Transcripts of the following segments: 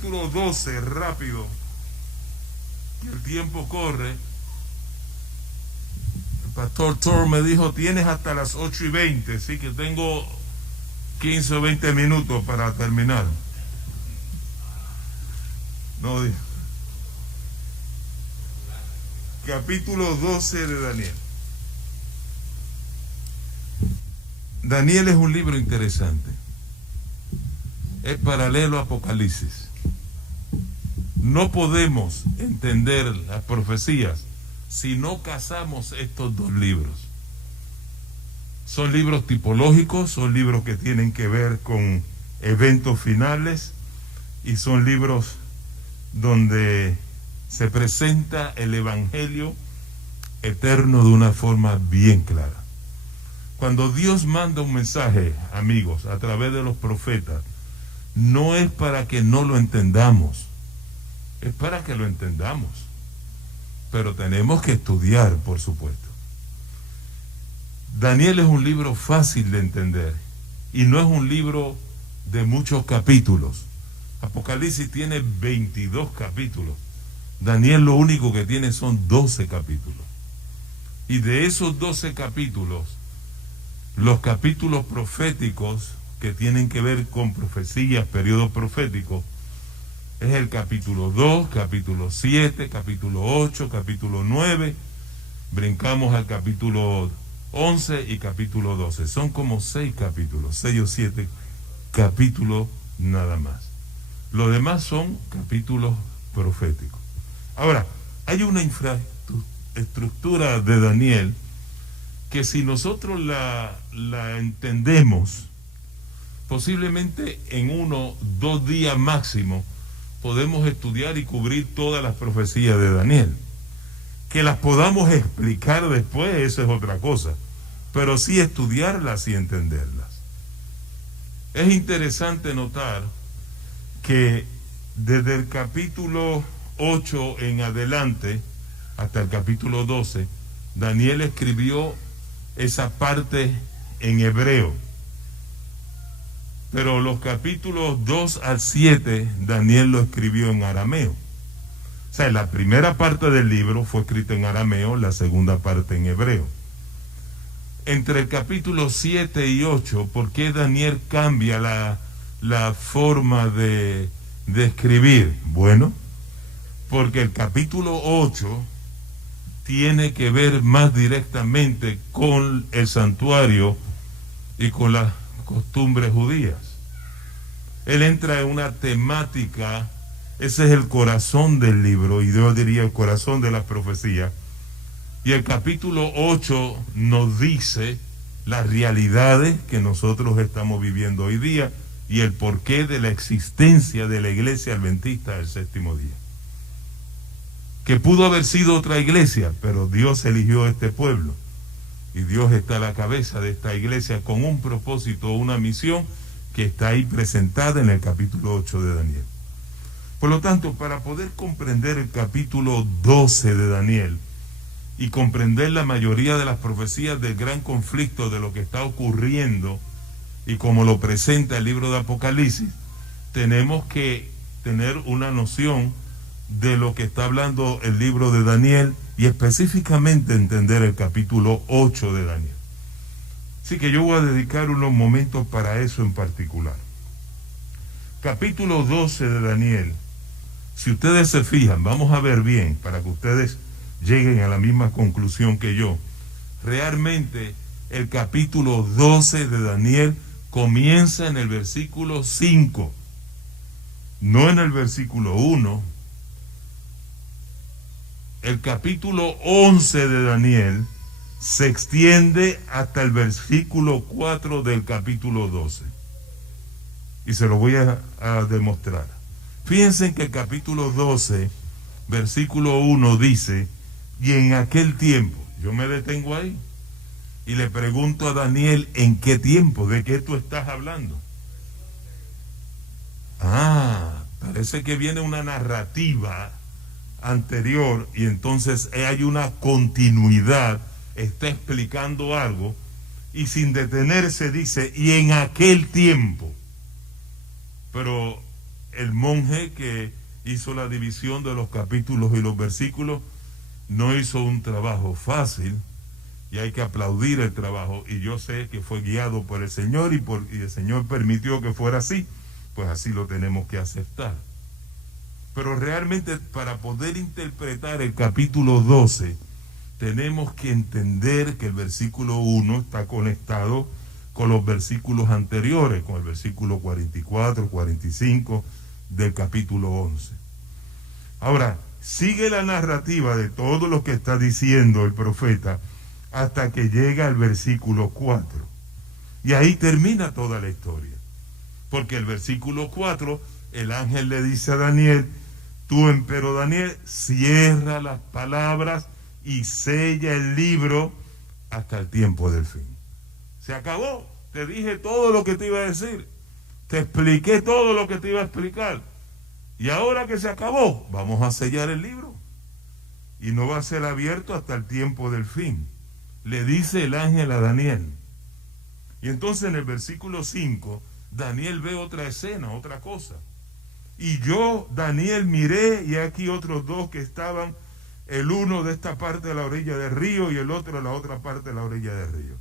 Capítulo 12, rápido, que el tiempo corre. El pastor Thor me dijo, tienes hasta las 8:20, así que tengo 15 o 20 minutos para terminar. No, capítulo 12 de Daniel. Daniel es un libro interesante. Es paralelo a Apocalipsis. No podemos entender las profecías si no casamos estos dos libros. Son libros tipológicos, son libros que tienen que ver con eventos finales y son libros donde se presenta el evangelio eterno de una forma bien clara. Cuando Dios manda un mensaje, amigos, a través de los profetas, no es para que no lo entendamos, es para que lo entendamos, pero tenemos que estudiar, por supuesto. Daniel es un libro fácil de entender y no es un libro de muchos capítulos. Apocalipsis tiene 22 capítulos. Daniel lo único que tiene son 12 capítulos. Y de esos 12 capítulos, los capítulos proféticos que tienen que ver con profecías, periodos proféticos, es el capítulo 2, capítulo 7, capítulo 8, capítulo 9, brincamos al capítulo 11 y capítulo 12. Son como 6 capítulos, 6 o 7 capítulos nada más. Los demás son capítulos proféticos. Ahora, hay una infraestructura de Daniel que si nosotros la entendemos, posiblemente en 1 o 2 días máximo podemos estudiar y cubrir todas las profecías de Daniel. Que las podamos explicar después, eso es otra cosa, pero sí estudiarlas y entenderlas. Es interesante notar que desde el capítulo 8 en adelante hasta el capítulo 12, Daniel escribió esa parte en hebreo. Pero los capítulos 2 al 7, Daniel lo escribió en arameo. O sea, la primera parte del libro fue escrita en arameo, la segunda parte en hebreo. Entre el capítulo 7 y 8, ¿por qué Daniel cambia la forma de escribir? Bueno, porque el capítulo 8 tiene que ver más directamente con el santuario y con las costumbres judías. Él entra en una temática, ese es el corazón del libro, y yo diría el corazón de las profecías. Y el capítulo 8 nos dice las realidades que nosotros estamos viviendo hoy día y el porqué de la existencia de la iglesia adventista del séptimo día. Que pudo haber sido otra iglesia, pero Dios eligió este pueblo. Y Dios está a la cabeza de esta iglesia con un propósito, una misión que está ahí presentada en el capítulo 8 de Daniel. Por lo tanto, para poder comprender el capítulo 12 de Daniel y comprender la mayoría de las profecías del gran conflicto de lo que está ocurriendo y como lo presenta el libro de Apocalipsis, tenemos que tener una noción de lo que está hablando el libro de Daniel y específicamente entender el capítulo 8 de Daniel. Así que yo voy a dedicar unos momentos para eso en particular. Capítulo 12 de Daniel, si ustedes se fijan, vamos a ver bien para que ustedes lleguen a la misma conclusión que yo. Realmente el capítulo 12 de Daniel comienza en el versículo 5, no en el versículo 1. El capítulo 11 de Daniel se extiende hasta el versículo 4 del capítulo 12. Y se lo voy a demostrar. Fíjense que el capítulo 12, versículo 1 dice, y en aquel tiempo, yo me detengo ahí y le pregunto a Daniel, ¿en qué tiempo? ¿De qué tú estás hablando? Parece que viene una narrativa anterior y entonces hay una continuidad, está explicando algo y sin detenerse dice y en aquel tiempo, pero el monje que hizo la división de los capítulos y los versículos no hizo un trabajo fácil, y hay que aplaudir el trabajo, y yo sé que fue guiado por el Señor, y el Señor permitió que fuera así, pues así lo tenemos que aceptar. Pero realmente, para poder interpretar el capítulo 12, tenemos que entender que el versículo 1 está conectado con los versículos anteriores, con el versículo 44, 45 del capítulo 11. Ahora, sigue la narrativa de todo lo que está diciendo el profeta hasta que llega al versículo 4. Y ahí termina toda la historia. Porque el versículo 4, el ángel le dice a Daniel: tú, empero Daniel, cierra las palabras y sella el libro hasta el tiempo del fin. Se acabó. Te dije todo lo que te iba a decir. Te expliqué todo lo que te iba a explicar. Y ahora que se acabó, vamos a sellar el libro. Y no va a ser abierto hasta el tiempo del fin. Le dice el ángel a Daniel. Y entonces en el versículo 5, Daniel ve otra escena, otra cosa. Y yo, Daniel, miré, y aquí otros dos que estaban, el uno de esta parte de la orilla del río y el otro de la otra parte de la orilla del río.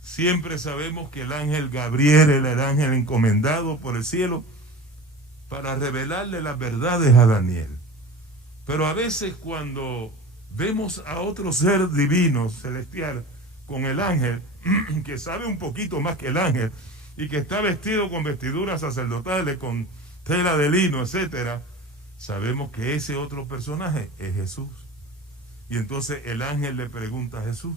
Siempre sabemos que el ángel Gabriel era el ángel encomendado por el cielo para revelarle las verdades a Daniel. Pero a veces cuando vemos a otro ser divino, celestial, con el ángel, que sabe un poquito más que el ángel, y que está vestido con vestiduras sacerdotales, con tela de lino, etcétera, sabemos que ese otro personaje es Jesús. Y entonces el ángel le pregunta a Jesús,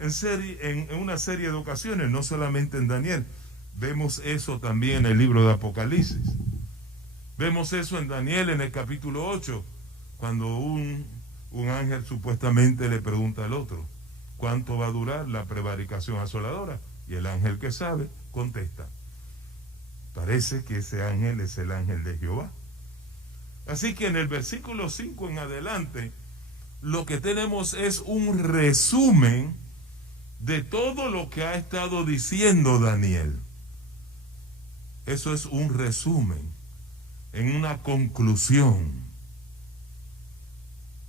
en una serie de ocasiones, no solamente en Daniel, vemos eso también en el libro de Apocalipsis. Vemos eso en Daniel en el capítulo 8, cuando un ángel supuestamente le pregunta al otro, ¿cuánto va a durar la prevaricación asoladora? Y el ángel que sabe contesta, parece que ese ángel es el ángel de Jehová. Así que en el versículo 5 en adelante, lo que tenemos es un resumen de todo lo que ha estado diciendo Daniel. Eso es un resumen, en una conclusión.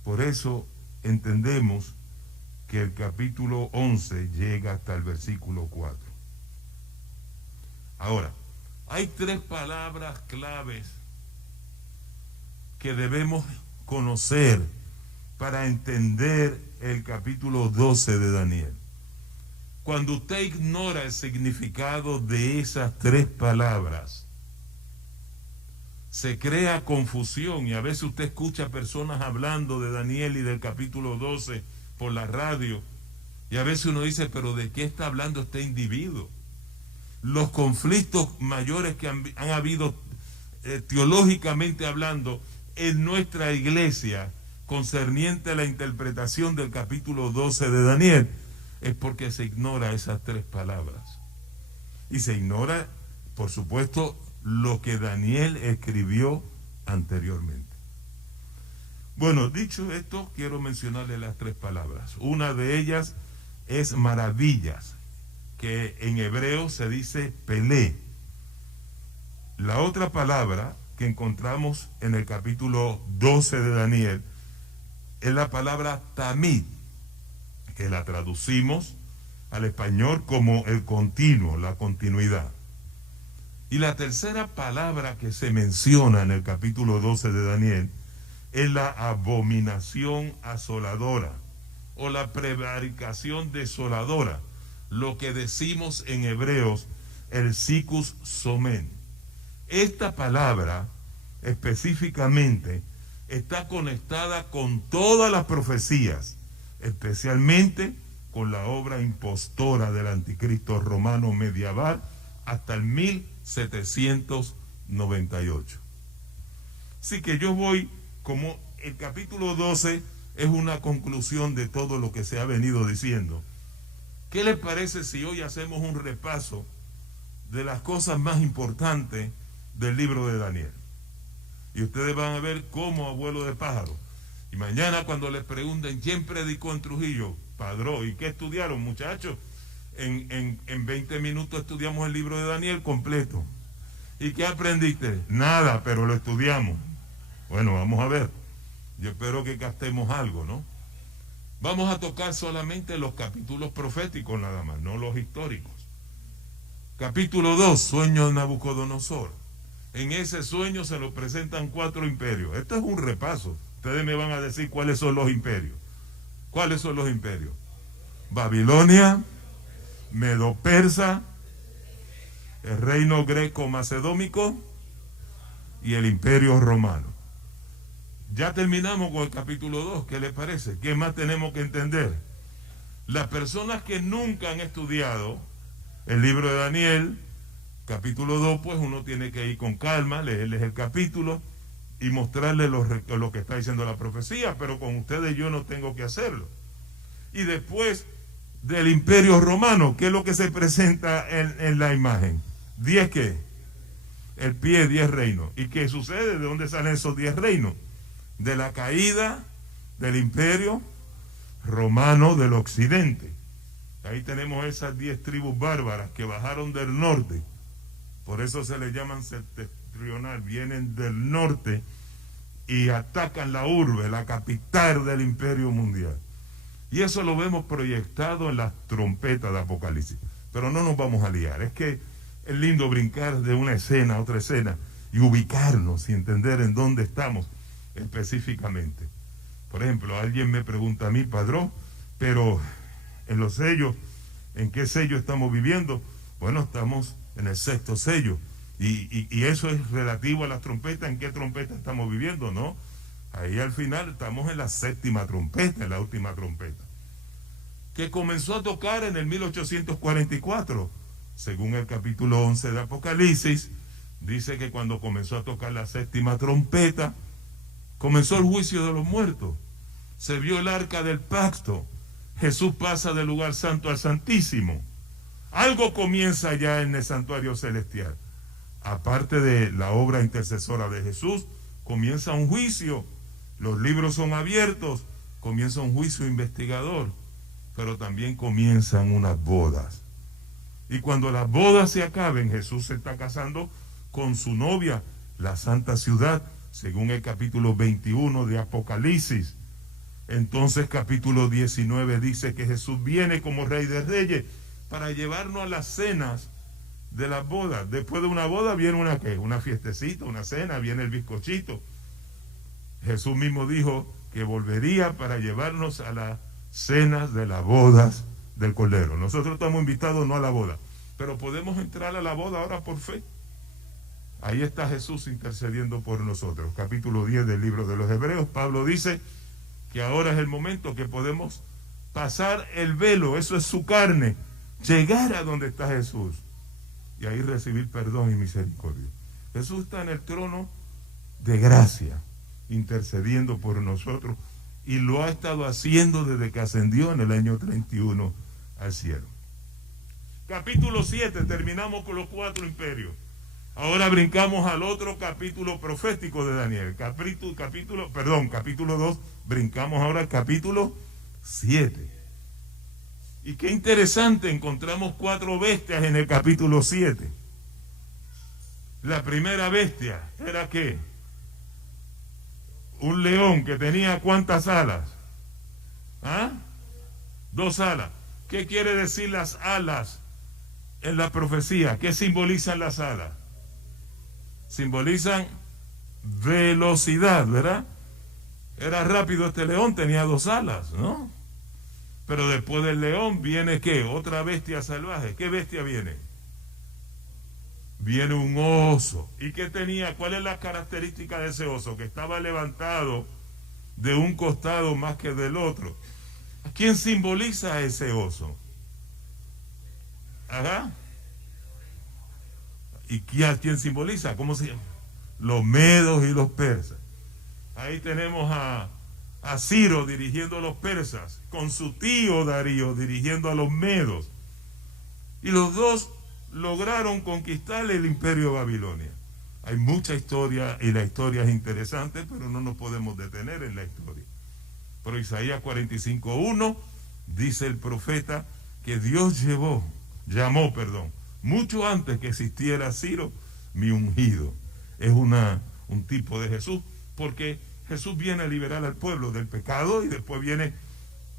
Por eso entendemos que el capítulo 11 llega hasta el versículo 4. Ahora, hay tres palabras claves que debemos conocer para entender el capítulo 12 de Daniel. Cuando usted ignora el significado de esas tres palabras, se crea confusión, y a veces usted escucha personas hablando de Daniel y del capítulo 12 por la radio, y a veces uno dice, pero ¿de qué está hablando este individuo? Los conflictos mayores que han habido teológicamente hablando en nuestra iglesia concerniente a la interpretación del capítulo 12 de Daniel es porque se ignora esas tres palabras. Y se ignora, por supuesto, lo que Daniel escribió anteriormente. Bueno, dicho esto, quiero mencionarle las tres palabras. Una de ellas es maravillas, que en hebreo se dice pelé. La otra palabra que encontramos en el capítulo 12 de Daniel es la palabra tamid, que la traducimos al español como el continuo, la continuidad. Y la tercera palabra que se menciona en el capítulo 12 de Daniel es la abominación asoladora o la prevaricación desoladora, lo que decimos en hebreos el sikus somen. Esta palabra específicamente está conectada con todas las profecías, especialmente con la obra impostora del anticristo romano medieval hasta el 1798. Así que yo voy, como el capítulo 12 es una conclusión de todo lo que se ha venido diciendo. ¿Qué les parece si hoy hacemos un repaso de las cosas más importantes del libro de Daniel? Y ustedes van a ver cómo abuelo de pájaro. Y mañana cuando les pregunten quién predicó en Trujillo, Padró, ¿y qué estudiaron, muchachos? En 20 minutos estudiamos el libro de Daniel completo. ¿Y qué aprendiste? Nada, pero lo estudiamos. Bueno, vamos a ver. Yo espero que captemos algo, ¿no? Vamos a tocar solamente los capítulos proféticos nada más, no los históricos. Capítulo 2, sueño de Nabucodonosor. En ese sueño se nos presentan 4 imperios. Esto es un repaso. Ustedes me van a decir cuáles son los imperios. ¿Cuáles son los imperios? Babilonia, Medo-Persa, el reino greco-macedónico y el imperio romano. Ya terminamos con el capítulo 2, ¿qué les parece? ¿Qué más tenemos que entender? Las personas que nunca han estudiado el libro de Daniel, capítulo 2, pues uno tiene que ir con calma, leerles el capítulo y mostrarles lo que está diciendo la profecía, pero con ustedes yo no tengo que hacerlo. Y después del imperio romano, ¿qué es lo que se presenta en la imagen? 10 ¿qué? El pie, 10 reinos. ¿Y qué sucede? ¿De dónde salen esos 10 reinos? De la caída del imperio romano del occidente. Ahí tenemos esas 10 tribus bárbaras que bajaron del norte. Por eso se les llaman septentrional. Vienen del norte y atacan la urbe, la capital del imperio mundial. Y eso lo vemos proyectado en las trompetas de Apocalipsis. Pero no nos vamos a liar. Es que es lindo brincar de una escena a otra escena y ubicarnos y entender en dónde estamos específicamente. Por ejemplo, alguien me pregunta a mí, padrón, pero en los sellos, ¿en qué sello estamos viviendo? Bueno, estamos en el 6º sello. Y eso es relativo a las trompetas. ¿En qué trompeta estamos viviendo? No. Ahí al final estamos en la 7ª trompeta, en la última trompeta, que comenzó a tocar en el 1844. Según el capítulo 11 de Apocalipsis, dice que cuando comenzó a tocar la 7ª trompeta, comenzó el juicio de los muertos. Se vio el arca del pacto. Jesús pasa del lugar santo al santísimo. Algo comienza ya en el santuario celestial. Aparte de la obra intercesora de Jesús, comienza un juicio. Los libros son abiertos. Comienza un juicio investigador. Pero también comienzan unas bodas. Y cuando las bodas se acaben, Jesús se está casando con su novia, la santa ciudad, según el capítulo 21 de Apocalipsis. Entonces capítulo 19 dice que Jesús viene como Rey de Reyes para llevarnos a las cenas de las bodas. Después de una boda viene una fiestecita, una cena, viene el bizcochito. Jesús mismo dijo que volvería para llevarnos a las cenas de las bodas del Cordero. Nosotros estamos invitados no a la boda, pero podemos entrar a la boda ahora por fe. Ahí está Jesús intercediendo por nosotros. Capítulo 10 del libro de los Hebreos, Pablo dice que ahora es el momento que podemos pasar el velo, eso es su carne, llegar a donde está Jesús y ahí recibir perdón y misericordia. Jesús está en el trono de gracia, intercediendo por nosotros, y lo ha estado haciendo desde que ascendió en el año 31 al cielo. Capítulo 7, terminamos con los 4 imperios. Ahora brincamos al otro capítulo profético de Daniel. Capítulo 2, brincamos ahora al capítulo 7. Y qué interesante, encontramos 4 bestias en el capítulo 7. La primera bestia era ¿qué? Un león que tenía ¿cuántas alas? 2 alas. ¿Qué quiere decir las alas en la profecía? ¿Qué simbolizan las alas? Simbolizan velocidad, ¿verdad? Era rápido este león, tenía 2 alas, ¿no? Pero después del león viene ¿qué? Otra bestia salvaje. ¿Qué bestia viene? Viene un oso. ¿Y qué tenía? ¿Cuál es la característica de ese oso? Que estaba levantado de un costado más que del otro. ¿A quién simboliza ese oso? Ajá. ¿Y a quién simboliza? ¿Cómo se llama? Los medos y los persas. Ahí tenemos a Ciro dirigiendo a los persas, con su tío Darío dirigiendo a los medos. Y los dos lograron conquistar el imperio de Babilonia. Hay mucha historia y la historia es interesante, pero no nos podemos detener en la historia. Pero Isaías 45:1 dice el profeta que Dios llamó, mucho antes que existiera Ciro, mi ungido. Es un tipo de Jesús, porque Jesús viene a liberar al pueblo del pecado y después viene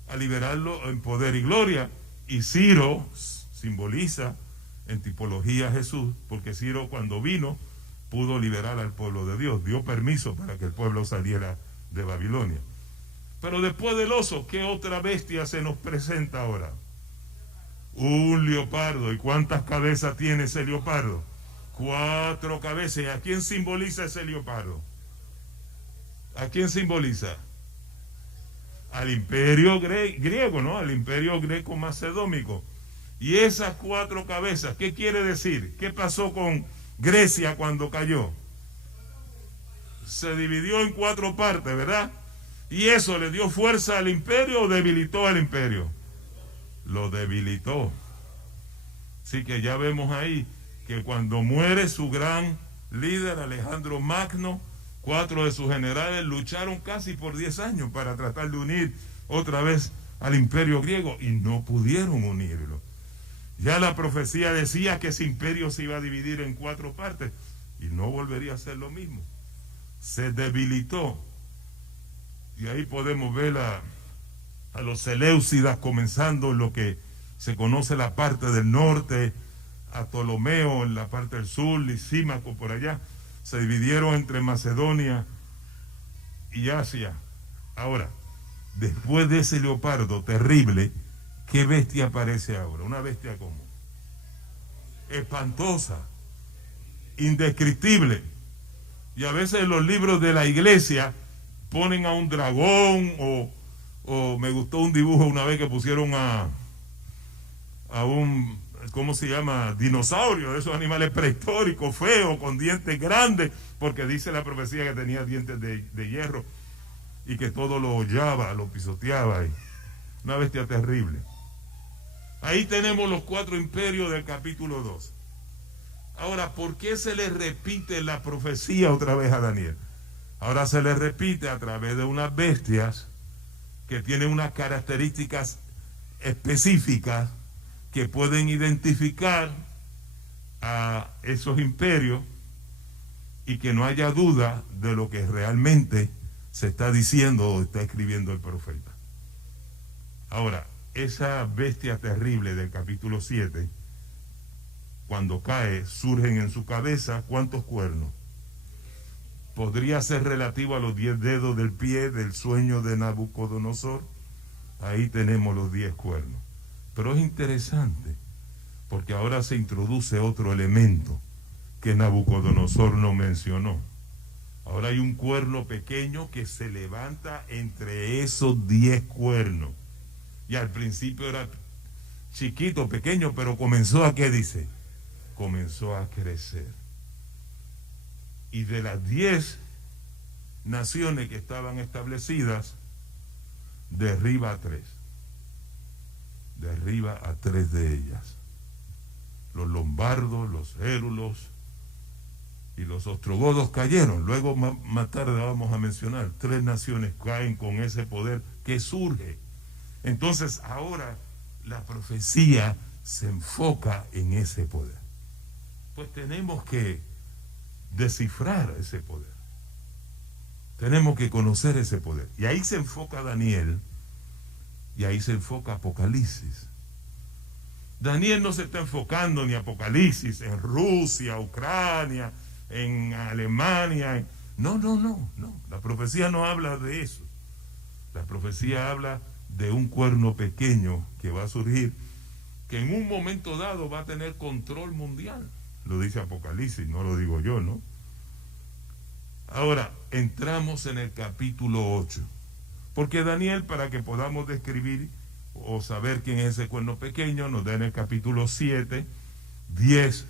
a liberarlo en poder y gloria. Y Ciro simboliza en tipología a Jesús, porque Ciro cuando vino pudo liberar al pueblo de Dios, dio permiso para que el pueblo saliera de Babilonia. Pero después del oso, ¿qué otra bestia se nos presenta ahora? Un leopardo. ¿Y cuántas cabezas tiene ese leopardo? 4 cabezas. ¿Y a quién simboliza ese leopardo? ¿A quién simboliza? Al imperio griego, ¿no? Al imperio greco macedónico. Y esas 4 cabezas, ¿qué quiere decir? ¿Qué pasó con Grecia cuando cayó? Se dividió en 4 partes, ¿verdad? ¿Y eso le dio fuerza al imperio o debilitó al imperio? Lo debilitó. Así que ya vemos ahí que cuando muere su gran líder Alejandro Magno, 4 de sus generales lucharon casi por 10 años para tratar de unir otra vez al imperio griego y no pudieron unirlo. Ya la profecía decía que ese imperio se iba a dividir en 4 partes y no volvería a ser lo mismo. Se debilitó. Y ahí podemos ver a los Seleucidas comenzando lo que se conoce la parte del norte, a Ptolomeo en la parte del sur, Lisímaco por allá. Se dividieron entre Macedonia y Asia. Ahora, después de ese leopardo terrible, ¿qué bestia aparece ahora? Una bestia como espantosa, indescriptible. Y a veces en los libros de la iglesia ponen a un dragón o me gustó un dibujo una vez que pusieron a un, ¿cómo se llama? Dinosaurio, de esos animales prehistóricos, feos, con dientes grandes, porque dice la profecía que tenía dientes de hierro y que todo lo hollaba, lo pisoteaba. Una bestia terrible. Ahí tenemos los 4 imperios del capítulo 2. Ahora, ¿por qué se le repite la profecía otra vez a Daniel? Ahora se le repite a través de unas bestias que tienen unas características específicas que pueden identificar a esos imperios y que no haya duda de lo que realmente se está diciendo o está escribiendo el profeta. Ahora, esa bestia terrible del capítulo 7, cuando cae, surgen en su cabeza ¿cuántos cuernos? Podría ser relativo a los 10 dedos del pie del sueño de Nabucodonosor. Ahí tenemos los 10 cuernos. Pero es interesante, porque ahora se introduce otro elemento que Nabucodonosor no mencionó. Ahora hay un cuerno pequeño que se levanta entre esos 10 cuernos. Y al principio era chiquito, pequeño, pero comenzó a, ¿qué dice? Comenzó a crecer. Y de las 10 naciones que estaban establecidas, derriba a 3. Derriba a 3 de ellas. Los lombardos, los érulos y los ostrogodos cayeron. Luego más tarde vamos a mencionar, 3 naciones caen con ese poder que surge. Entonces ahora la profecía se enfoca en ese poder. Pues tenemos que descifrar ese poder. Tenemos que conocer ese poder. Y ahí se enfoca Daniel y ahí se enfoca Apocalipsis. Daniel no se está enfocando ni Apocalipsis en Rusia, Ucrania, en Alemania. No. La profecía no habla de eso. La profecía habla de un cuerno pequeño que va a surgir, que en un momento dado va a tener control mundial. Lo dice Apocalipsis, no lo digo yo, ¿no? Ahora, entramos en el capítulo 8. Porque Daniel, para que podamos describir o saber quién es ese cuerno pequeño, nos da en el capítulo 7 10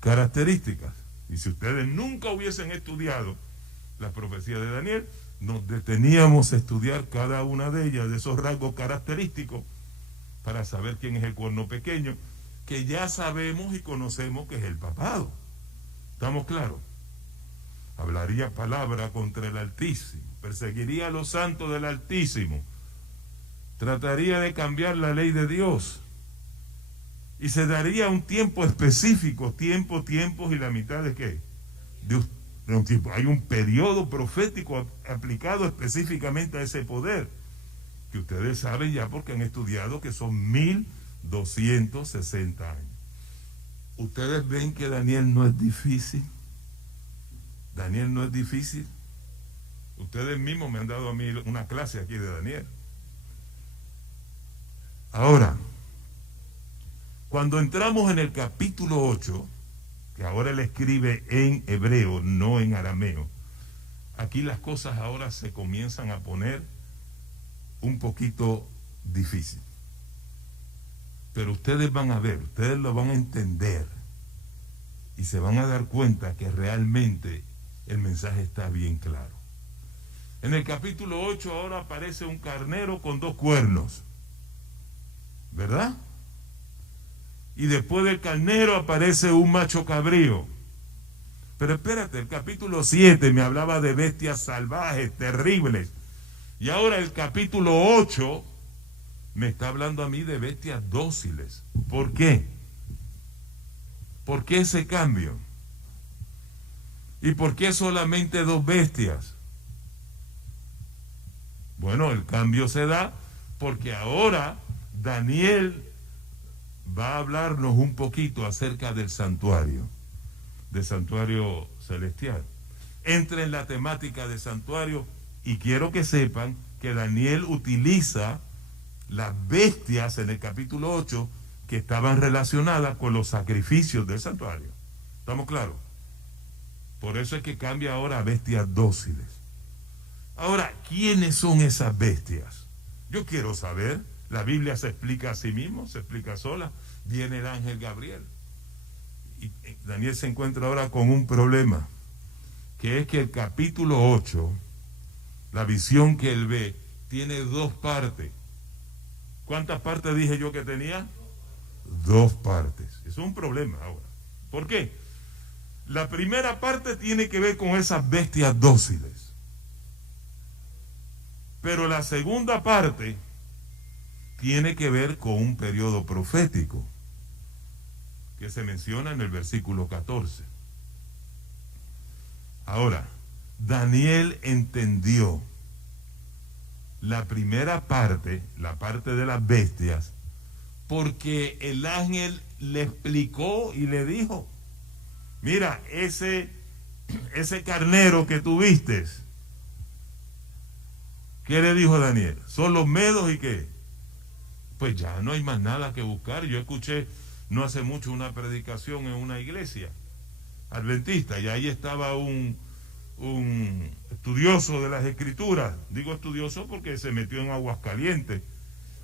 características. Y si ustedes nunca hubiesen estudiado la profecía de Daniel, nos deteníamos a estudiar cada una de ellas, de esos rasgos característicos, para saber quién es el cuerno pequeño, que ya sabemos y conocemos que es el papado. ¿Estamos claros? Hablaría palabra contra el Altísimo, perseguiría a los santos del Altísimo, trataría de cambiar la ley de Dios Y se daría un tiempo específico, tiempos y la mitad de qué? De un tiempo. Hay un periodo profético aplicado específicamente a ese poder, que ustedes saben ya porque han estudiado que son 1260 años. Ustedes ven que Daniel no es difícil. Daniel no es difícil. Ustedes mismos me han dado a mí una clase aquí de Daniel. Ahora, cuando entramos en el capítulo 8, que ahora él escribe en hebreo, no en arameo, aquí las cosas ahora se comienzan a poner un poquito difícil. Pero ustedes van a ver, ustedes lo van a entender y se van a dar cuenta que realmente el mensaje está bien claro. En el capítulo 8 ahora aparece un carnero con 2 cuernos, ¿verdad? Y después del carnero aparece un macho cabrío. Pero espérate, el capítulo 7 me hablaba de bestias salvajes, terribles. Y ahora el capítulo 8 me está hablando a mí de bestias dóciles. ¿Por qué? ¿Por qué ese cambio? ¿Y por qué solamente 2 bestias? Bueno, el cambio se da porque ahora Daniel va a hablarnos un poquito acerca del santuario celestial. Entra en la temática del santuario y quiero que sepan que Daniel utiliza las bestias en el capítulo 8 que estaban relacionadas con los sacrificios del santuario. ¿Estamos claros? Por eso es que cambia ahora a bestias dóciles. Ahora, ¿quiénes son esas bestias? Yo quiero saber. La Biblia se explica a sí mismo, se explica sola. Viene el ángel Gabriel. Y Daniel se encuentra ahora con un problema, que es que el capítulo 8, la visión que él ve, tiene 2 partes. ¿Cuántas partes dije yo que tenía? 2 partes. Es un problema ahora. ¿Por qué? La primera parte tiene que ver con esas bestias dóciles. Pero la segunda parte tiene que ver con un periodo profético que se menciona en el versículo 14. Ahora, Daniel entendió la primera parte, la parte de las bestias, porque el ángel le explicó y le dijo, mira, ese carnero que tú vistes, ¿qué le dijo Daniel? Son los medos y qué. Pues ya no hay más nada que buscar. Yo escuché no hace mucho una predicación en una iglesia adventista y ahí estaba un estudioso de las escrituras. Digo estudioso porque se metió en Aguascalientes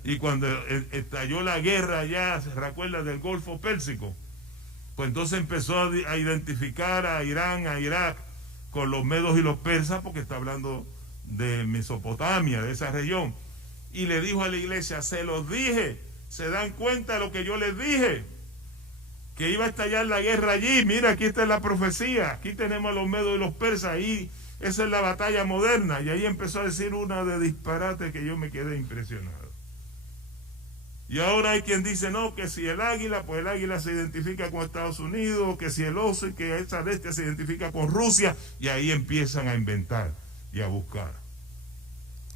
y cuando estalló la guerra allá, ¿se recuerda del Golfo Pérsico? Pues entonces empezó a identificar a Irán, a Irak con los medos y los persas, porque está hablando de Mesopotamia, de esa región, y le dijo a la iglesia, se los dije, se dan cuenta de lo que yo les dije, que iba a estallar la guerra allí. Mira, aquí está la profecía, aquí tenemos a los medos y los persas, ahí esa es la batalla moderna. Y ahí empezó a decir una de disparate que yo me quedé impresionado. Y ahora hay quien dice, no, que si el águila, pues el águila se identifica con Estados Unidos, que si el oso y que esa bestia se identifica con Rusia, y ahí empiezan a inventar y a buscar.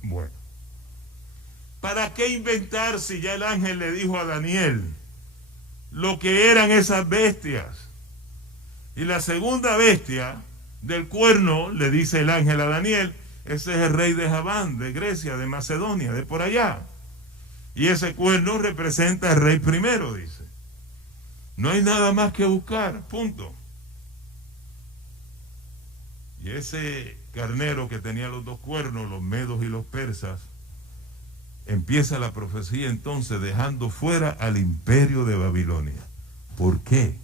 Bueno, ¿para qué inventar si ya el ángel le dijo a Daniel lo que eran esas bestias? Y la segunda bestia del cuerno, le dice el ángel a Daniel, ese es el rey de Javán, de Grecia, de Macedonia, de por allá. Y ese cuerno representa al rey primero, dice. No hay nada más que buscar, punto. Y ese carnero que tenía los 2 cuernos, los medos y los persas, empieza la profecía entonces dejando fuera al imperio de Babilonia. ¿Por qué?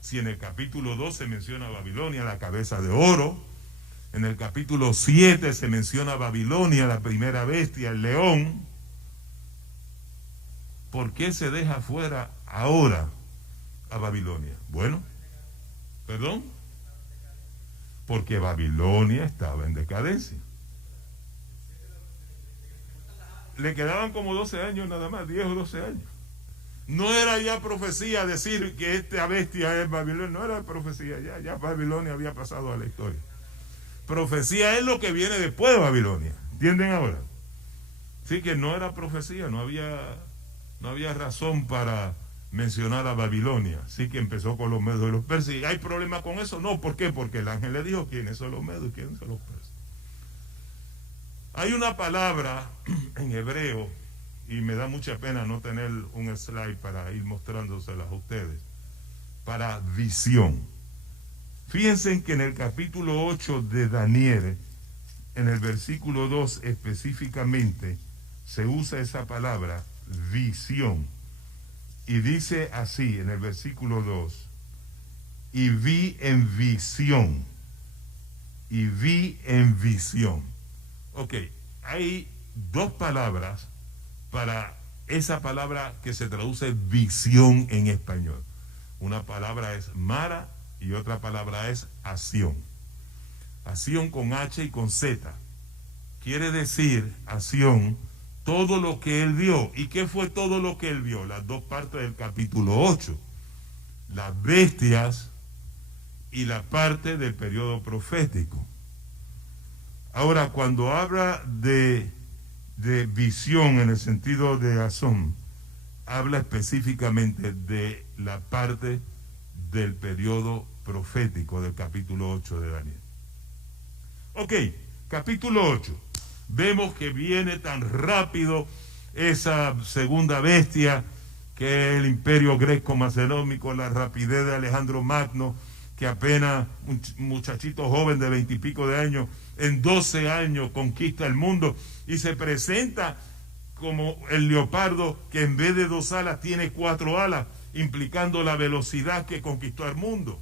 Si en el capítulo 2 se menciona Babilonia, la cabeza de oro, en el capítulo 7 se menciona Babilonia, la primera bestia, el león, ¿por qué se deja fuera ahora a Babilonia? Bueno, ¿perdón? Porque Babilonia estaba en decadencia. Le quedaban como 12 años nada más, 10 o 12 años. No era ya profecía decir que esta bestia es Babilonia, no era profecía, ya Babilonia había pasado a la historia. Profecía es lo que viene después de Babilonia, ¿entienden ahora? Sí que no era profecía, no había razón para mencionar a Babilonia, sí que empezó con los medos y los persas. ¿Y hay problema con eso? No, ¿por qué? Porque el ángel le dijo quiénes son los medos y quiénes son los persas. Hay una palabra en hebreo, y me da mucha pena no tener un slide para ir mostrándoselas a ustedes, para visión. Fíjense que en el capítulo 8 de Daniel, en el versículo 2 específicamente, se usa esa palabra, visión. Y dice así en el versículo 2, y vi en visión. Y vi en visión. Ok, hay dos palabras para esa palabra que se traduce visión en español. Una palabra es Mara y otra palabra es acción. Acción con H y con Z. Quiere decir, acción, todo lo que él vio. ¿Y qué fue todo lo que él vio? Las dos partes del capítulo 8. Las bestias y la parte del periodo profético. Ahora, cuando habla de visión en el sentido de Azón, habla específicamente de la parte del periodo profético del capítulo 8 de Daniel. Ok, capítulo 8. Vemos que viene tan rápido esa segunda bestia que es el imperio greco-macedónico, la rapidez de Alejandro Magno, que apenas un muchachito joven de 20 y pico de años, en 12 años conquista el mundo y se presenta como el leopardo que en vez de 2 alas tiene 4 alas, implicando la velocidad que conquistó el mundo.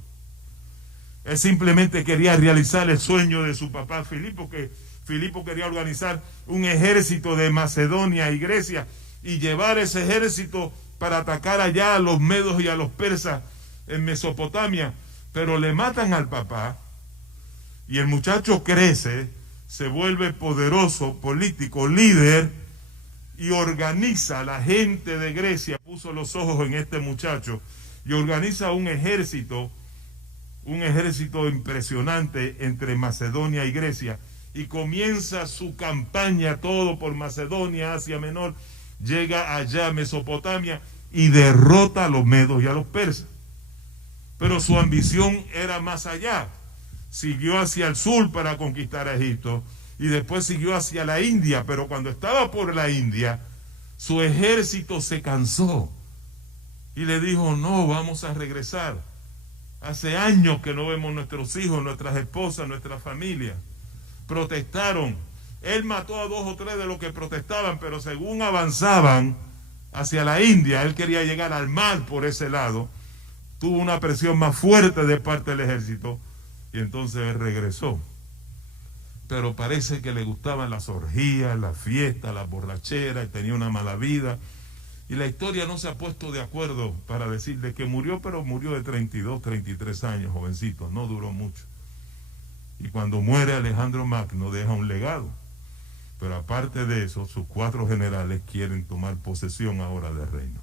Él simplemente quería realizar el sueño de su papá Filipo, que Filipo quería organizar un ejército de Macedonia y Grecia y llevar ese ejército para atacar allá a los medos y a los persas en Mesopotamia, pero le matan al papá y el muchacho crece, se vuelve poderoso, político, líder y organiza, la gente de Grecia puso los ojos en este muchacho y organiza un ejército impresionante entre Macedonia y Grecia y comienza su campaña todo por Macedonia, Asia Menor, llega allá a Mesopotamia y derrota a los medos y a los persas. Pero su ambición era más allá. Siguió hacia el sur para conquistar a Egipto y después siguió hacia la India, pero cuando estaba por la India, su ejército se cansó y le dijo, no, vamos a regresar. Hace años que no vemos nuestros hijos, nuestras esposas, nuestra familia. Protestaron. Él mató a 2 o 3 de los que protestaban, pero según avanzaban hacia la India, él quería llegar al mar por ese lado. Tuvo una presión más fuerte de parte del ejército y entonces él regresó. Pero parece que le gustaban las orgías, las fiestas, las borracheras, y tenía una mala vida. Y la historia no se ha puesto de acuerdo para decirle que murió, pero murió de 32, 33 años, jovencito, no duró mucho. Y cuando muere Alejandro Magno deja un legado. Pero aparte de eso, sus 4 generales quieren tomar posesión ahora del reino.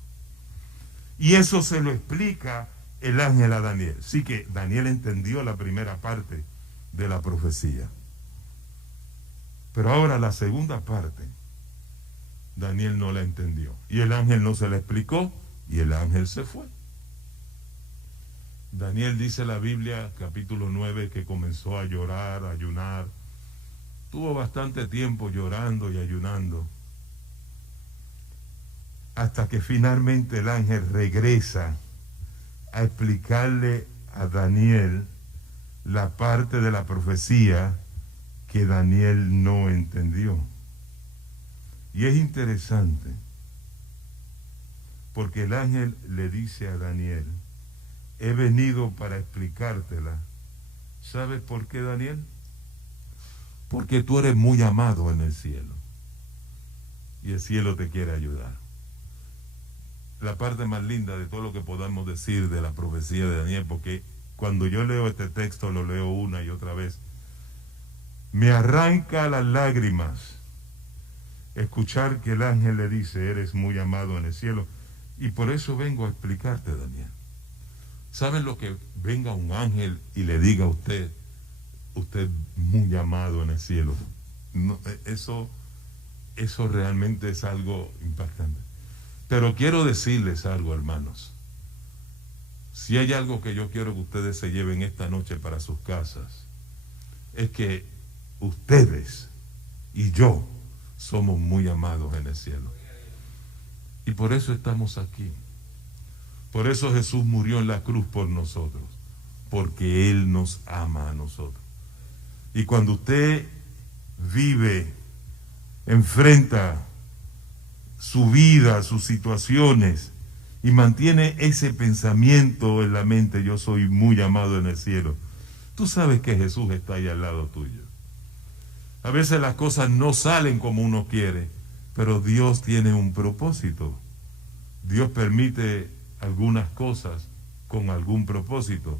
Y eso se lo explica el ángel a Daniel. Sí que Daniel entendió la primera parte de la profecía. Pero ahora la segunda parte, Daniel no la entendió. Y el ángel no se la explicó y el ángel se fue. Daniel dice la Biblia, capítulo 9, que comenzó a llorar, a ayunar. Tuvo bastante tiempo llorando y ayunando. Hasta que finalmente el ángel regresa a explicarle a Daniel la parte de la profecía que Daniel no entendió. Y es interesante, porque el ángel le dice a Daniel, he venido para explicártela. ¿Sabes por qué, Daniel? Porque tú eres muy amado en el cielo. Y el cielo te quiere ayudar. La parte más linda de todo lo que podamos decir de la profecía de Daniel, porque cuando yo leo este texto, lo leo una y otra vez, me arranca las lágrimas escuchar que el ángel le dice, eres muy amado en el cielo. Y por eso vengo a explicarte, Daniel. ¿Saben lo que venga un ángel y le diga a usted muy amado en el cielo? No, eso realmente es algo impactante. Pero quiero decirles algo, hermanos. Si hay algo que yo quiero que ustedes se lleven esta noche para sus casas, es que ustedes y yo somos muy amados en el cielo. Y por eso estamos aquí. Por eso Jesús murió en la cruz por nosotros, porque Él nos ama a nosotros. Y cuando usted vive, enfrenta su vida, sus situaciones, y mantiene ese pensamiento en la mente, yo soy muy amado en el cielo, tú sabes que Jesús está ahí al lado tuyo. A veces las cosas no salen como uno quiere, pero Dios tiene un propósito. Dios permite algunas cosas con algún propósito,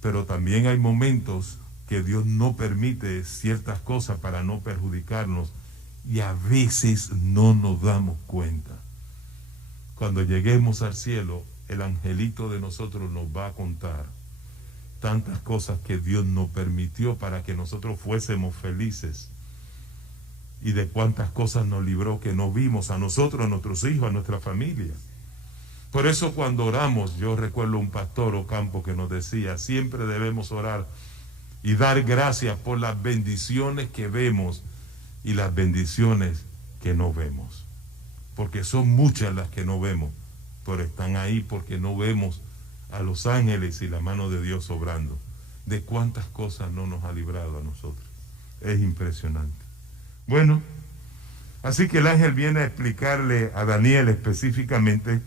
pero también hay momentos que Dios no permite ciertas cosas para no perjudicarnos, y a veces no nos damos cuenta. Cuando lleguemos al cielo, el angelito de nosotros nos va a contar tantas cosas que Dios nos permitió para que nosotros fuésemos felices, y de cuántas cosas nos libró que no vimos, a nosotros, a nuestros hijos, a nuestra familia. Por eso cuando oramos, yo recuerdo un pastor Ocampo que nos decía, siempre debemos orar y dar gracias por las bendiciones que vemos y las bendiciones que no vemos, porque son muchas las que no vemos, pero están ahí porque no vemos a los ángeles y la mano de Dios obrando. De cuántas cosas no nos ha librado a nosotros. Es impresionante. Bueno, así que el ángel viene a explicarle a Daniel específicamente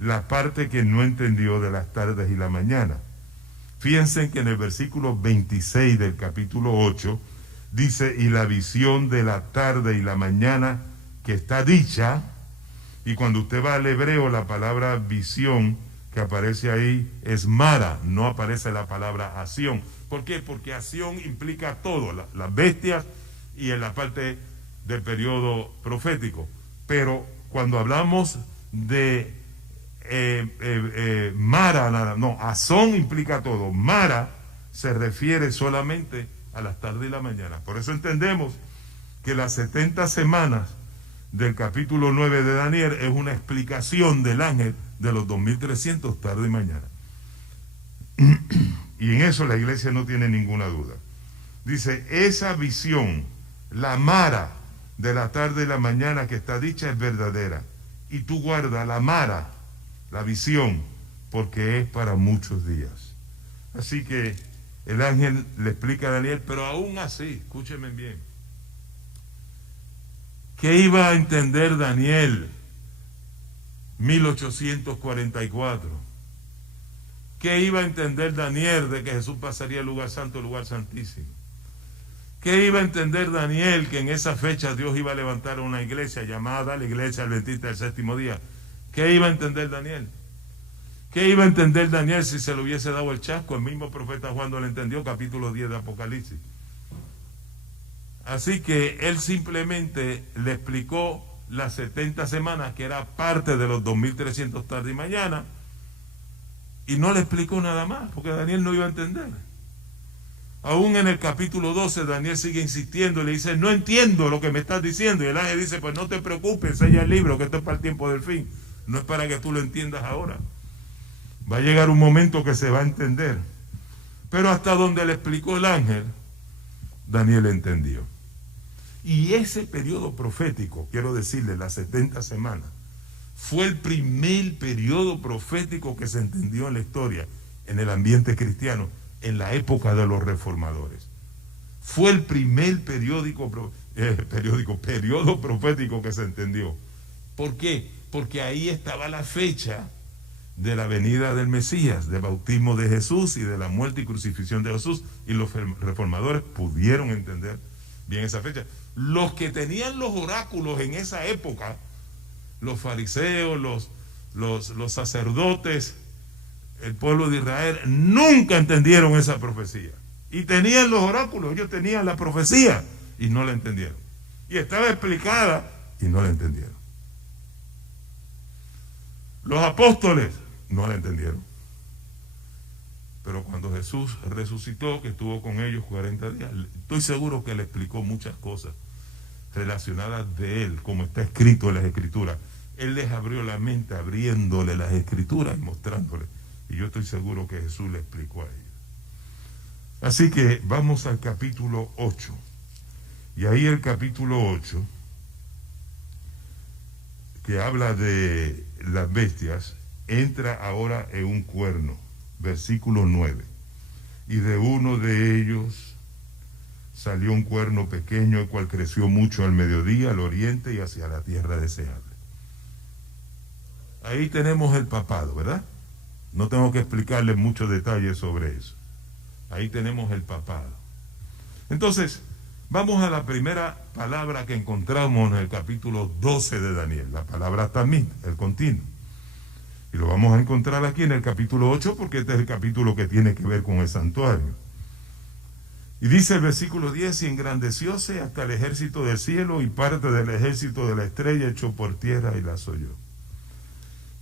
la parte que no entendió de las tardes y la mañana. Fíjense que en el versículo 26 del capítulo 8 dice, y la visión de la tarde y la mañana que está dicha, y cuando usted va al hebreo, la palabra visión que aparece ahí es mara, no aparece la palabra acción. ¿Por qué? Porque acción implica todo, las bestias y en la parte del periodo profético. Pero cuando hablamos de mara, no, azón implica todo. Mara se refiere solamente a las tardes y la mañana. Por eso entendemos que las 70 semanas del capítulo 9 de Daniel es una explicación del ángel de los 2300 tarde y mañana. Y en eso la iglesia no tiene ninguna duda. Dice, esa visión, la mara de la tarde y la mañana que está dicha es verdadera. Y tú guarda la mara, la visión, porque es para muchos días. Así que el ángel le explica a Daniel, pero aún así, escúchenme bien, ¿qué iba a entender Daniel 1844? ¿Qué iba a entender Daniel de que Jesús pasaría del lugar santo al lugar santísimo? ¿Qué iba a entender Daniel que en esa fecha Dios iba a levantar una iglesia llamada la Iglesia Adventista del Séptimo Día? ¿Qué iba a entender Daniel? ¿Qué iba a entender Daniel si se le hubiese dado el chasco? El mismo profeta Juan no lo entendió, capítulo 10 de Apocalipsis. Así que él simplemente le explicó las 70 semanas, que era parte de los 2300 tarde y mañana, y no le explicó nada más, porque Daniel no iba a entender. Aún en el capítulo 12, Daniel sigue insistiendo, le dice, no entiendo lo que me estás diciendo, y el ángel dice, pues no te preocupes, sella el libro, que esto es para el tiempo del fin, no es para que tú lo entiendas ahora. Va a llegar un momento que se va a entender. Pero hasta donde le explicó el ángel, Daniel entendió. Y ese periodo profético, quiero decirle, las 70 semanas, fue el primer periodo profético que se entendió en la historia, en el ambiente cristiano, en la época de los reformadores. Fue el primer periodo profético que se entendió. ¿Por qué? Porque ahí estaba la fecha de la venida del Mesías, del bautismo de Jesús y de la muerte y crucifixión de Jesús, y los reformadores pudieron entender bien esa fecha. Los que tenían los oráculos en esa época, los fariseos, los sacerdotes, el pueblo de Israel, nunca entendieron esa profecía. Y tenían los oráculos, ellos tenían la profecía y no la entendieron. Y estaba explicada y no la entendieron. Los apóstoles no la entendieron. Pero cuando Jesús resucitó, que estuvo con ellos 40 días, estoy seguro que le explicó muchas cosas relacionadas de él, como está escrito en las Escrituras. Él les abrió la mente, abriéndole las Escrituras y mostrándoles. Y yo estoy seguro que Jesús le explicó a ellos. Así que vamos al capítulo 8. Y ahí el capítulo 8, que habla de las bestias, entra ahora en un cuerno. Versículo 9. Y de uno de ellos salió un cuerno pequeño, el cual creció mucho al mediodía, al oriente y hacia la tierra deseable. Ahí tenemos el papado, ¿verdad? No tengo que explicarles muchos detalles sobre eso. Ahí tenemos el papado. Entonces, vamos a la primera palabra que encontramos en el capítulo 12 de Daniel, la palabra tamid, el continuo. Y lo vamos a encontrar aquí en el capítulo 8, porque este es el capítulo que tiene que ver con el santuario. Y dice el versículo 10, y engrandecióse hasta el ejército del cielo y parte del ejército de la estrella echó por tierra y la asolló.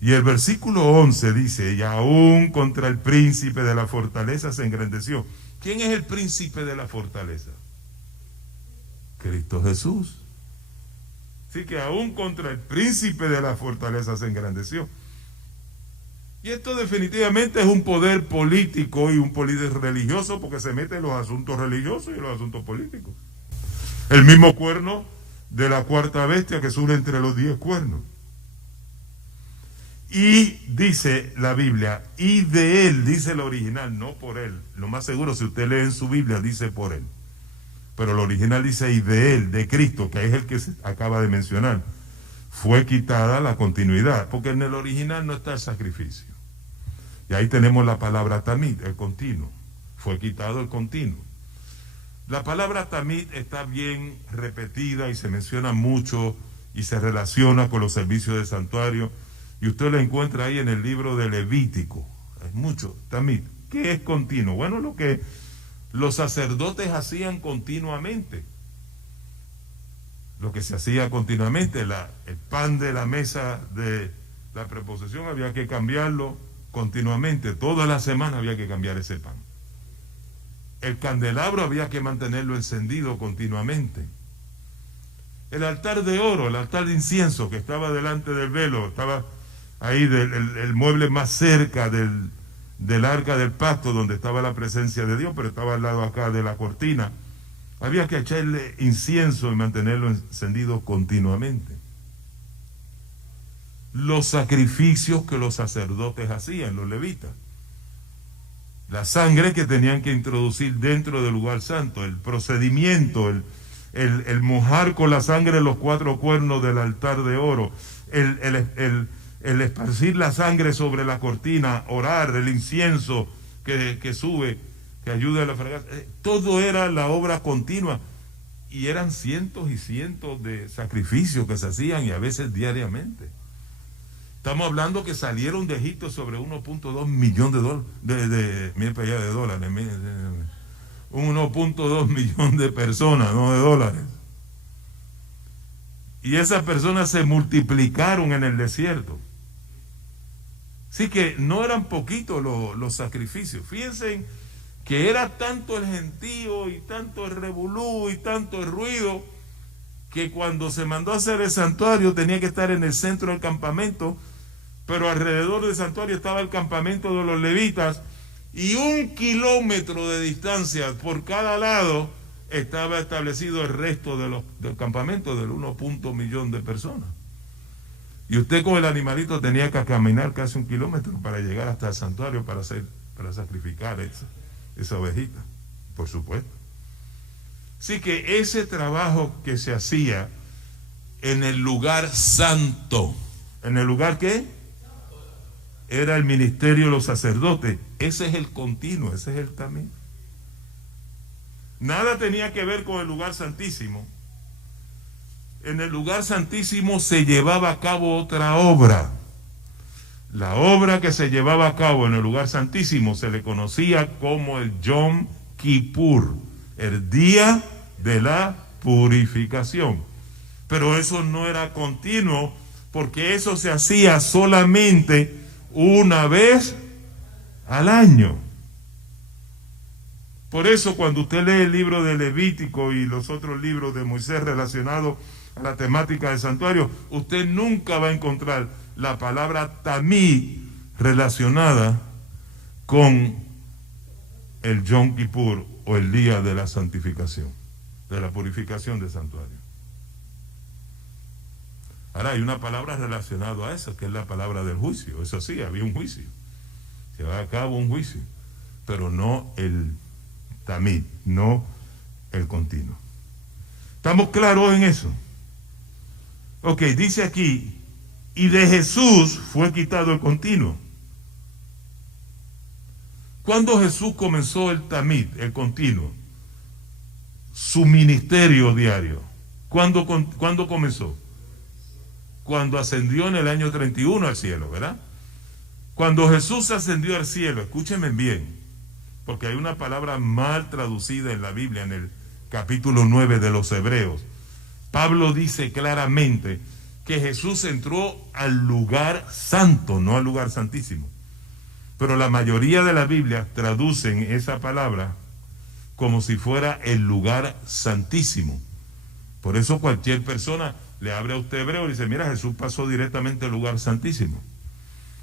Y el versículo 11 dice, y aún contra el príncipe de la fortaleza se engrandeció. ¿Quién es el príncipe de la fortaleza? Cristo Jesús. Así que aún contra el príncipe de la fortaleza se engrandeció. Y esto definitivamente es un poder político y un poder religioso, porque se mete en los asuntos religiosos y en los asuntos políticos. El mismo cuerno de la cuarta bestia que surge entre los 10 cuernos. Y dice la Biblia, y de él, dice el original, no por él. Lo más seguro, si usted lee en su Biblia, dice por él. Pero el original dice, y de él, de Cristo, que es el que se acaba de mencionar, fue quitada la continuidad, porque en el original no está el sacrificio. Y ahí tenemos la palabra tamid, el continuo. Fue quitado el continuo. La palabra tamid está bien repetida y se menciona mucho y se relaciona con los servicios del santuario. Y usted la encuentra ahí en el libro de Levítico. Es mucho, tamid. ¿Qué es continuo? Bueno, lo que los sacerdotes hacían continuamente. Lo que se hacía continuamente, el pan de la mesa de la preposición había que cambiarlo continuamente, toda la semana había que cambiar ese pan. El candelabro había que mantenerlo encendido continuamente. El altar de oro, el altar de incienso que estaba delante del velo, estaba ahí el mueble más cerca del arca del pacto, donde estaba la presencia de Dios, pero estaba al lado acá de la cortina. Había que echarle incienso y mantenerlo encendido continuamente. Los sacrificios que los sacerdotes hacían, los levitas. La sangre que tenían que introducir dentro del lugar santo, el procedimiento, el mojar con la sangre los 4 cuernos del altar de oro, el esparcir la sangre sobre la cortina, orar, el incienso que sube, que ayuda a la fragancia, todo era la obra continua, y eran cientos y cientos de sacrificios que se hacían, y a veces diariamente. Estamos hablando que salieron de Egipto sobre 1.2 millones de dólares, de dólares, 1.2 millones de personas, no de dólares. Y esas personas se multiplicaron en el desierto. Así que no eran poquitos los sacrificios. Fíjense que era tanto el gentío y tanto el revolú y tanto el ruido, que cuando se mandó a hacer el santuario tenía que estar en el centro del campamento, pero alrededor del santuario estaba el campamento de los levitas, y 1 kilómetro de distancia por cada lado estaba establecido el resto del campamento del 1 millón de personas. Y usted con el animalito tenía que caminar casi 1 kilómetro para llegar hasta el santuario para sacrificar esa ovejita, por supuesto. Así que ese trabajo que se hacía en el lugar santo, ¿en el lugar qué? Era el ministerio de los sacerdotes. Ese es el continuo, ese es el tamid. Nada tenía que ver con el lugar santísimo. En el lugar santísimo se llevaba a cabo otra obra. La obra que se llevaba a cabo en el lugar santísimo se le conocía como el Yom Kippur, el día de la purificación. Pero eso no era continuo, porque eso se hacía solamente una vez al año. Por eso cuando usted lee el libro de Levítico y los otros libros de Moisés relacionados a la temática del santuario, usted nunca va a encontrar la palabra tamid relacionada con el Yom Kippur o el día de la santificación, de la purificación del santuario. Ahora hay una palabra relacionada a eso, que es la palabra del juicio. Eso sí, había un juicio. Se va a cabo un juicio, pero no el tamid, no el continuo. ¿Estamos claros en eso? Ok, dice aquí, y de Jesús fue quitado el continuo. ¿Cuándo Jesús comenzó el tamid, el continuo? Su ministerio diario. ¿Cuándo comenzó? Cuando ascendió en el año 31 al cielo, ¿verdad? Cuando Jesús ascendió al cielo, escúchenme bien, porque hay una palabra mal traducida en la Biblia, en el capítulo 9 de los Hebreos. Pablo dice claramente que Jesús entró al lugar santo, no al lugar santísimo. Pero la mayoría de las Biblias traducen esa palabra como si fuera el lugar santísimo. Por eso cualquier persona le abre a usted Hebreo y dice, mira, Jesús pasó directamente al lugar santísimo.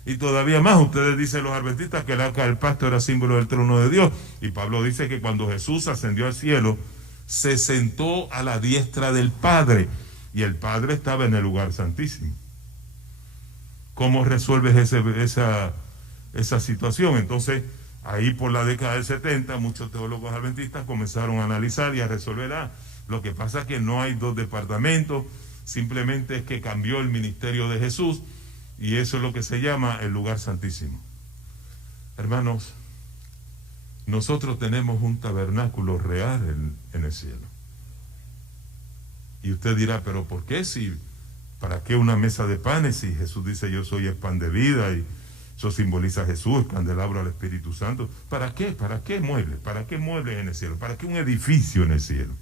Y todavía más, ustedes dicen los adventistas que el arca del pacto era símbolo del trono de Dios. Y Pablo dice que cuando Jesús ascendió al cielo, se sentó a la diestra del Padre. Y el Padre estaba en el lugar santísimo. ¿Cómo resuelves esa situación? Entonces, ahí por la década del 70, muchos teólogos adventistas comenzaron a analizar y a resolver. Lo que pasa es que no hay dos departamentos, simplemente es que cambió el ministerio de Jesús, y eso es lo que se llama el lugar santísimo. Hermanos, nosotros tenemos un tabernáculo real en el cielo. Y usted dirá, pero ¿por qué? ¿Para qué una mesa de panes si Jesús dice yo soy el pan de vida y eso simboliza a Jesús, el candelabro al Espíritu Santo? ¿Para qué? ¿Para qué muebles? ¿Para qué muebles en el cielo? ¿Para qué un edificio en el cielo?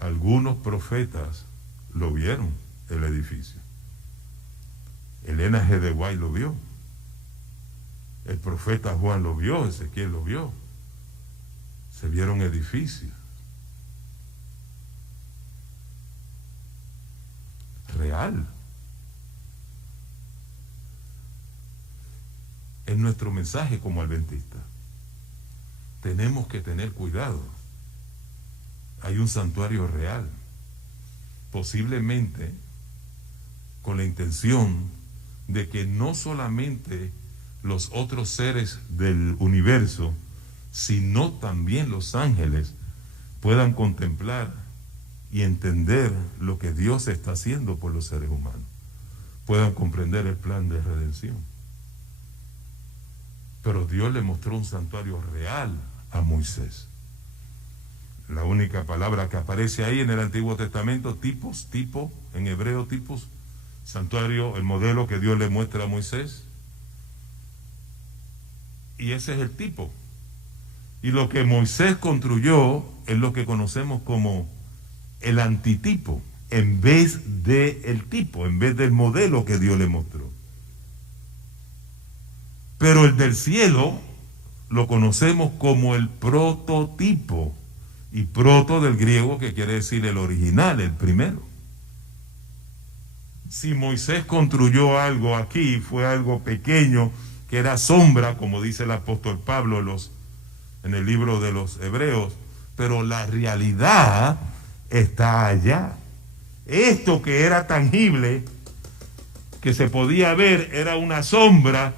Algunos profetas lo vieron, el edificio. Elena G. de White lo vio. El profeta Juan lo vio, Ezequiel lo vio. Se vieron edificios. Real. Es nuestro mensaje como adventistas. Tenemos que tener cuidado. Hay un santuario real, posiblemente con la intención de que no solamente los otros seres del universo, sino también los ángeles puedan contemplar y entender lo que Dios está haciendo por los seres humanos, puedan comprender el plan de redención. Pero Dios le mostró un santuario real a Moisés. La única palabra que aparece ahí en el Antiguo Testamento, tipo, en hebreo tipos, santuario, el modelo que Dios le muestra a Moisés. Y ese es el tipo. Y lo que Moisés construyó es lo que conocemos como el antitipo, en vez del tipo, en vez del modelo que Dios le mostró. Pero el del cielo lo conocemos como el prototipo. Y proto del griego, que quiere decir el original, el primero. Si Moisés construyó algo aquí, fue algo pequeño, que era sombra, como dice el apóstol Pablo en el libro de los Hebreos, pero la realidad está allá. Esto que era tangible, que se podía ver, era una sombra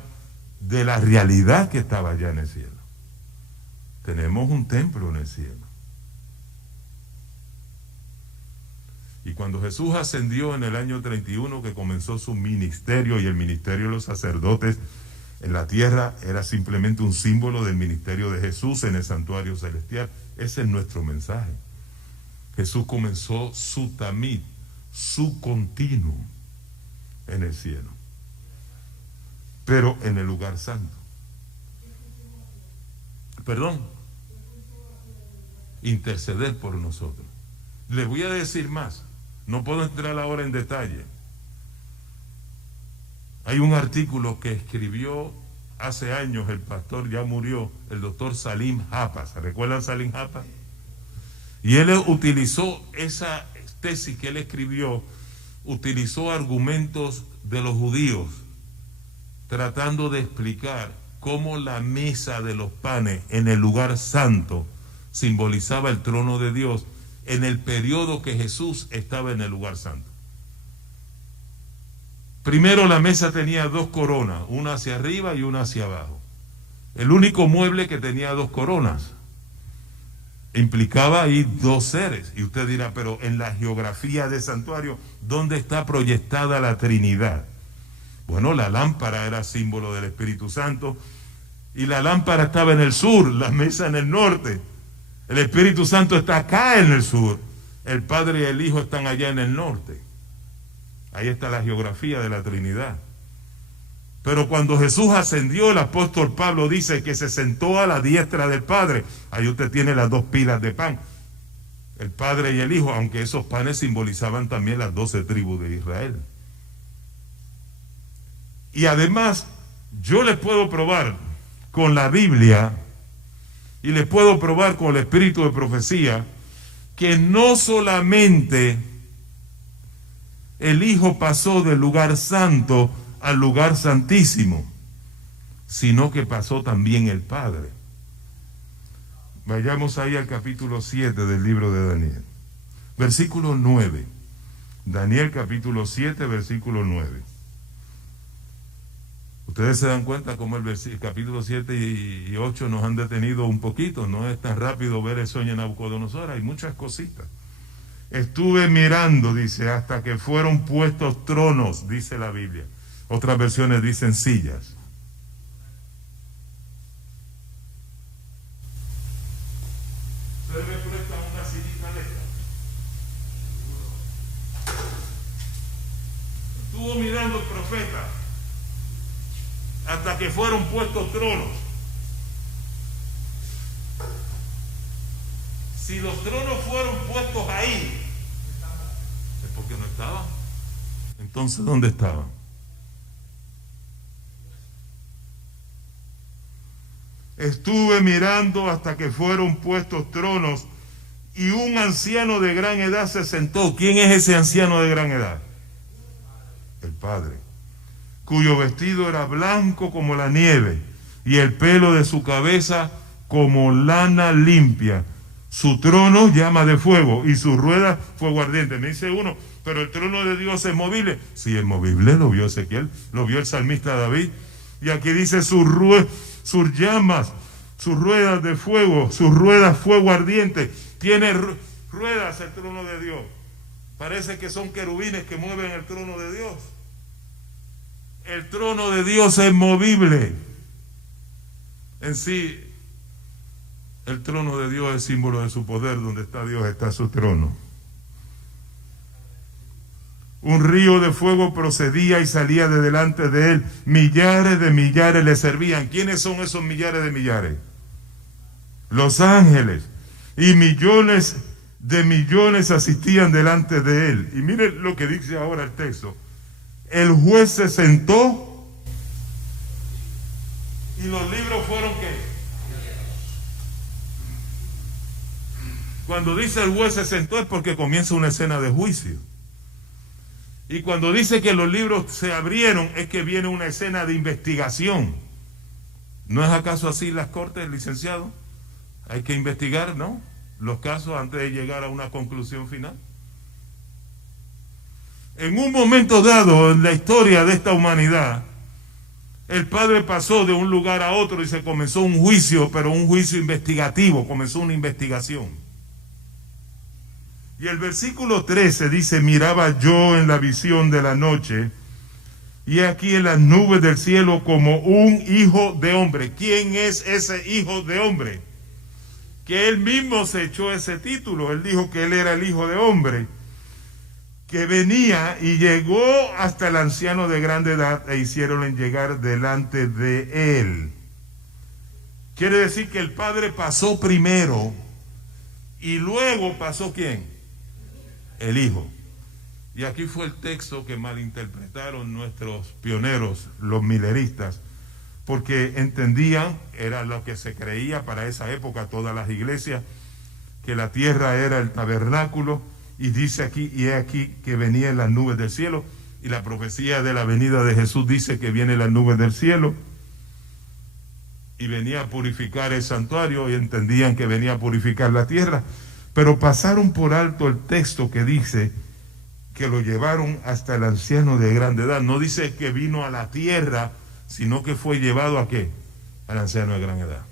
de la realidad que estaba allá en el cielo. Tenemos un templo en el cielo. Y cuando Jesús ascendió en el año 31, que comenzó su ministerio, y el ministerio de los sacerdotes en la tierra era simplemente un símbolo del ministerio de Jesús en el santuario celestial. Ese es nuestro mensaje. Jesús comenzó su tamid, su continuo en el cielo, pero en el lugar santo. Perdón, interceder por nosotros. Les voy a decir más. No puedo entrar ahora en detalle. Hay un artículo que escribió hace años el pastor, ya murió, el doctor Salim Japa. ¿Se recuerdan Salim Japa? Y él utilizó esa tesis que él escribió, utilizó argumentos de los judíos, tratando de explicar cómo la mesa de los panes en el lugar santo simbolizaba el trono de Dios en el periodo que Jesús estaba en el lugar santo. Primero, la mesa tenía dos coronas, una hacia arriba y una hacia abajo. El único mueble que tenía dos coronas. Implicaba ahí dos seres. Y usted dirá, pero en la geografía del santuario, ¿dónde está proyectada la Trinidad? Bueno, la lámpara era símbolo del Espíritu Santo, y la lámpara estaba en el sur, la mesa en el norte. El Espíritu Santo está acá en el sur, el Padre y el Hijo están allá en el norte. Ahí está la geografía de la Trinidad. Pero cuando Jesús ascendió, el apóstol Pablo dice que se sentó a la diestra del Padre. Ahí usted tiene las dos pilas de pan, el Padre y el Hijo, aunque esos panes simbolizaban también las 12 tribus de Israel. Y además, yo les puedo probar con la Biblia y les puedo probar con el espíritu de profecía que no solamente el Hijo pasó del lugar santo al lugar santísimo, sino que pasó también el Padre. Vayamos ahí al capítulo 7 del libro de Daniel. Versículo 9. Daniel capítulo 7, versículo 9. Ustedes se dan cuenta cómo el capítulo 7 y 8 nos han detenido un poquito. No es tan rápido ver el sueño de Nabucodonosor, hay muchas cositas. Estuve mirando, dice, hasta que fueron puestos tronos, dice la Biblia. Otras versiones dicen sillas. ¿Ustedes me prestan una sillita de esta? Estuvo mirando el profeta hasta que fueron puestos tronos. Si los tronos fueron puestos ahí, es porque no estaban. Entonces, ¿dónde estaban? Estuve mirando hasta que fueron puestos tronos, y un anciano de gran edad se sentó. ¿Quién es ese anciano de gran edad? El Padre, cuyo vestido era blanco como la nieve, y el pelo de su cabeza como lana limpia. Su trono llama de fuego, y su rueda fuego ardiente. Me dice uno, pero el trono de Dios es movible. Sí, es movible, lo vio Ezequiel, lo vio el salmista David. Y aquí dice sus llamas, sus ruedas de fuego, sus ruedas fuego ardiente. Tiene ruedas el trono de Dios. Parece que son querubines que mueven el trono de Dios. El trono de Dios es movible. En sí, el trono de Dios es símbolo de su poder. Donde está Dios está su trono. Un río de fuego procedía y salía de delante de él. Millares de millares le servían. ¿Quiénes son esos millares de millares? Los ángeles. Y millones de millones asistían delante de él. Y miren lo que dice ahora el texto. El juez se sentó y los libros fueron ¿qué? Cuando dice el juez se sentó es porque comienza una escena de juicio. Y cuando dice que los libros se abrieron es que viene una escena de investigación. ¿No es acaso así las cortes, licenciado? Hay que investigar, ¿no?, los casos antes de llegar a una conclusión final. En un momento dado en la historia de esta humanidad, el Padre pasó de un lugar a otro y se comenzó un juicio, pero un juicio investigativo, comenzó una investigación. Y el versículo 13 dice, miraba yo en la visión de la noche, y aquí en las nubes del cielo como un hijo de hombre. ¿Quién es ese hijo de hombre? Que él mismo se echó ese título. Él dijo que él era el hijo de hombre, que venía y llegó hasta el anciano de grande edad e hicieronle llegar delante de él. Quiere decir que el Padre pasó primero y luego pasó ¿quién? el Hijo. Y aquí fue el texto que malinterpretaron nuestros pioneros, los mileristas, porque entendían, era lo que se creía para esa época, todas las iglesias, que la tierra era el tabernáculo, y dice aquí, y he aquí que venía en las nubes del cielo, y la profecía de la venida de Jesús dice que viene en las nubes del cielo, y venía a purificar el santuario, y entendían que venía a purificar la tierra, pero pasaron por alto el texto que dice que lo llevaron hasta el anciano de grande edad. No dice que vino a la tierra, sino que fue llevado ¿a qué? Al anciano de gran edad.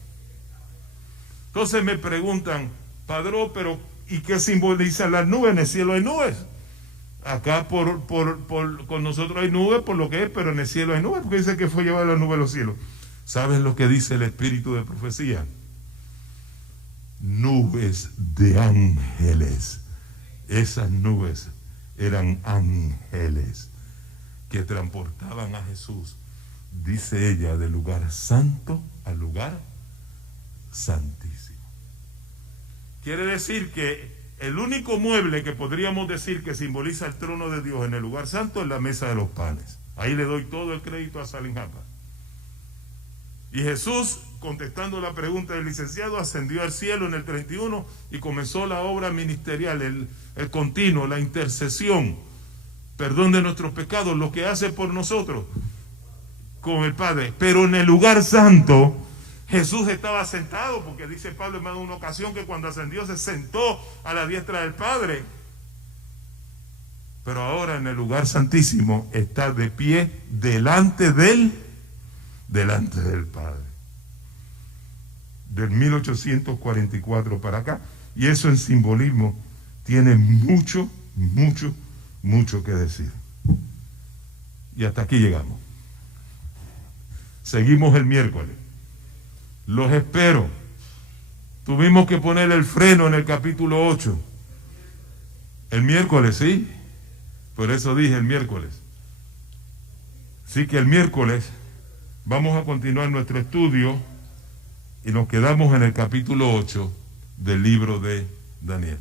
Entonces me preguntan, Padrón, pero ¿y qué simbolizan las nubes? En el cielo hay nubes. Acá con nosotros hay nubes por lo que es, pero en el cielo hay nubes, porque dice que fue llevado a las nubes de los cielos. ¿Sabes lo que dice el espíritu de profecía? Nubes de ángeles. Esas nubes eran ángeles que transportaban a Jesús, dice ella, del lugar santo al lugar santísimo. Quiere decir que el único mueble que podríamos decir que simboliza el trono de Dios en el lugar santo es la mesa de los panes. Ahí le doy todo el crédito a Salim Japa. Y Jesús, contestando la pregunta del licenciado, ascendió al cielo en el 31 y comenzó la obra ministerial, el continuo, la intercesión, perdón de nuestros pecados, lo que hace por nosotros con el Padre. Pero en el lugar santo, Jesús estaba sentado, porque dice Pablo en más de una ocasión que cuando ascendió se sentó a la diestra del Padre. Pero ahora en el lugar santísimo está de pie delante del Padre. Del 1844 para acá. Y eso en simbolismo tiene mucho que decir. Y hasta aquí llegamos. Seguimos el miércoles. Los espero. Tuvimos que poner el freno en el capítulo 8. El miércoles, ¿sí? Por eso dije el miércoles. Así que el miércoles vamos a continuar nuestro estudio y nos quedamos en el capítulo 8 del libro de Daniel.